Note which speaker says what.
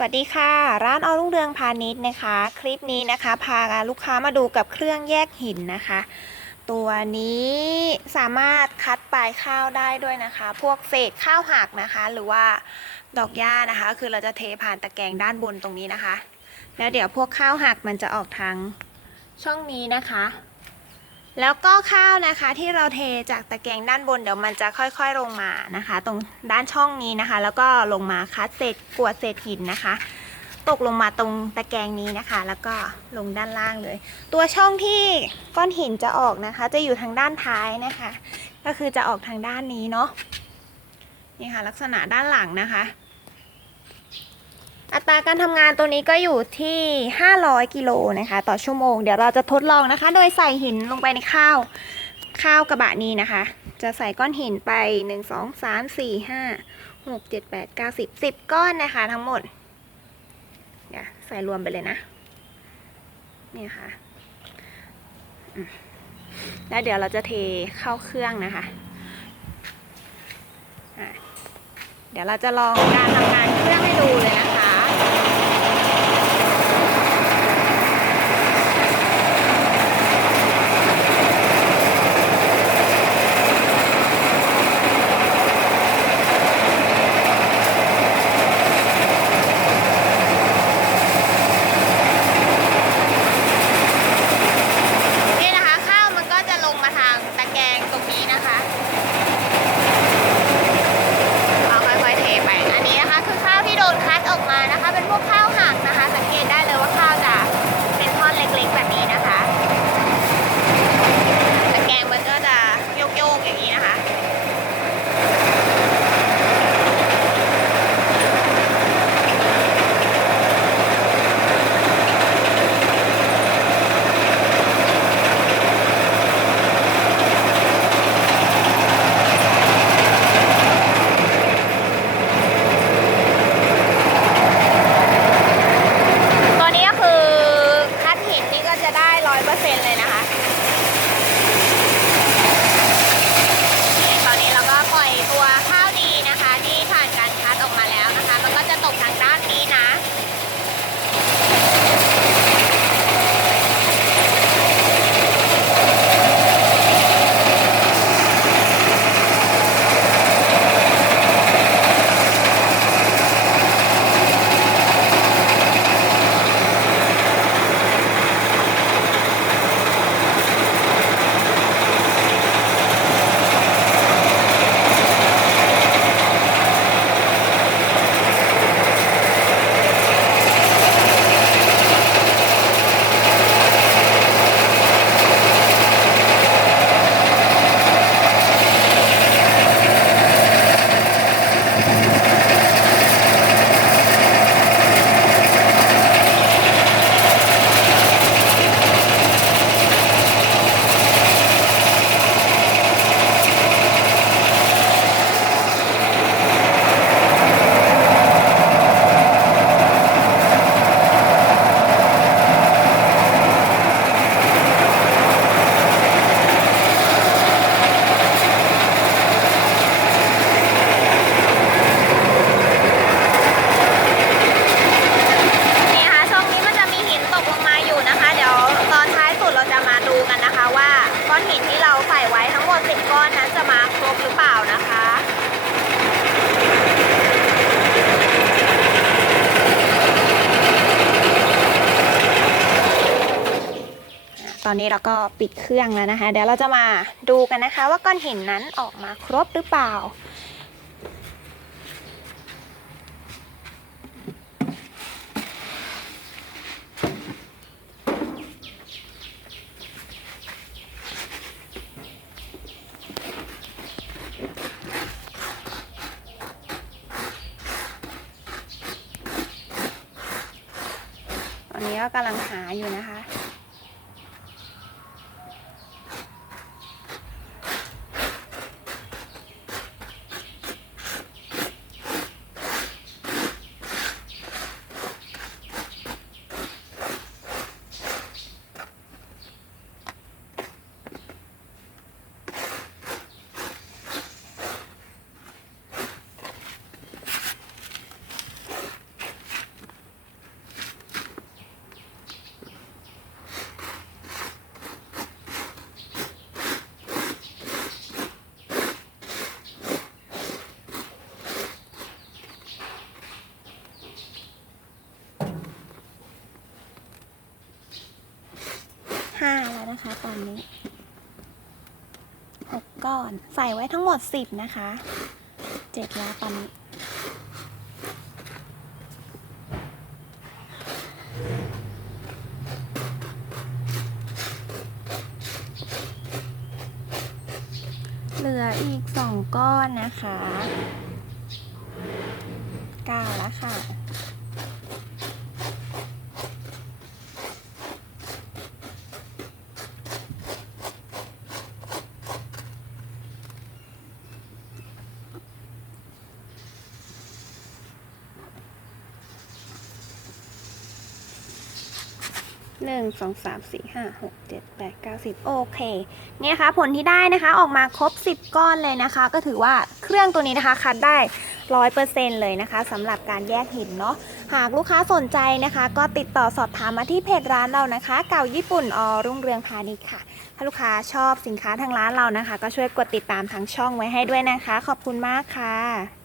Speaker 1: สวัสดีค่ะ ร้านออรุ่งเรืองพาณิชย์นะคะ คลิปนี้นะคะ พาลูกค้ามาดูกับเครื่องแยกหินนะคะ ตัวนี้สามารถคัดปลายข้าวได้ด้วยนะคะ พวกเศษข้าวหักนะคะ หรือว่าดอกหญ้านะคะ คือเราจะเทผ่านตะแกรงด้านบนตรงนี้นะคะ แล้วเดี๋ยวพวกข้าวหักมันจะออกทางช่องนี้นะคะ แล้วก็ข้าวนะคะที่เราเทจากตะแกรงด้านบนเดี๋ยวมันจะค่อยๆลงมานะคะ ตรงด้านช่องนี้นะคะ แล้วก็ลงมาคัดเศษกวดเศษหินนะคะ ตกลงมาตรงตะแกรงนี้นะคะ แล้วก็ลงด้านล่างเลย ตัวช่องที่ก้อนหินจะออกนะคะ จะอยู่ทางด้านท้ายนะคะ ก็คือจะออกทางด้านนี้เนาะนี่ค่ะ ลักษณะด้านหลังนะคะ อัตราการทำงานตัวนี้ก็อยู่ที่ 500 กิโลนะคะ ต่อชั่วโมง เดี๋ยวเราจะทดลองนะคะ โดยใส่หินลงไปในข้าว ข้าวกระบะนี้นะคะ จะใส่ก้อนหินไป 1 2 3 4 5 6 7 8 9 10 10 ก้อนนะคะทั้งหมดเดี๋ยวใส่รวมไปเลยนะ นี่ค่ะแล้วเดี๋ยวเราจะเทเข้าเครื่องนะคะะเดี๋ยวเราจะลองการทำงานเครื่องให้ดูเลยนะคะ อนนี้เราก็ปิดเครื่องแล้วนะคะ เดี๋ยวเราจะมาดูกันนะคะ ว่าก้อนหินนั้นออกมาครบหรือเปล่า ตอนนี้ก็กำลังหาอยู่นะคะ น นะคะ ตอนนี้หกก้อน ใส่ไว้ทั้งหมดสิบนะคะเจ็ดแล้วตอนนี้เหลืออีกสองก้อนนะคะเก้าแล้วค่ะ หนึ่งสองสามสี่ห้าหกเจ็ดแปดเก้าสิบโอเคเนี่ยนะคะผลที่ได้นะคะออกมาครบ10ก้อนเลยนะคะ ก็ถือว่าเครื่องตัวนี้นะคะคัดได้ร้อยเปอร์เซ็นเลยนะคะสำหรับการแยกหินเนาะหากลูกค้าสนใจนะคะ ก็ติดต่อสอบถามมาที่เพจร้านเรานะคะ เก่าญี่ปุ่นอรุ่งเรืองพาณิชย์ค่ะ ถ้าลูกค้าชอบสินค้าทางร้านเรานะคะ ก็ช่วยกดติดตามทางช่องไว้ให้ด้วยนะคะ ขอบคุณมากค่ะ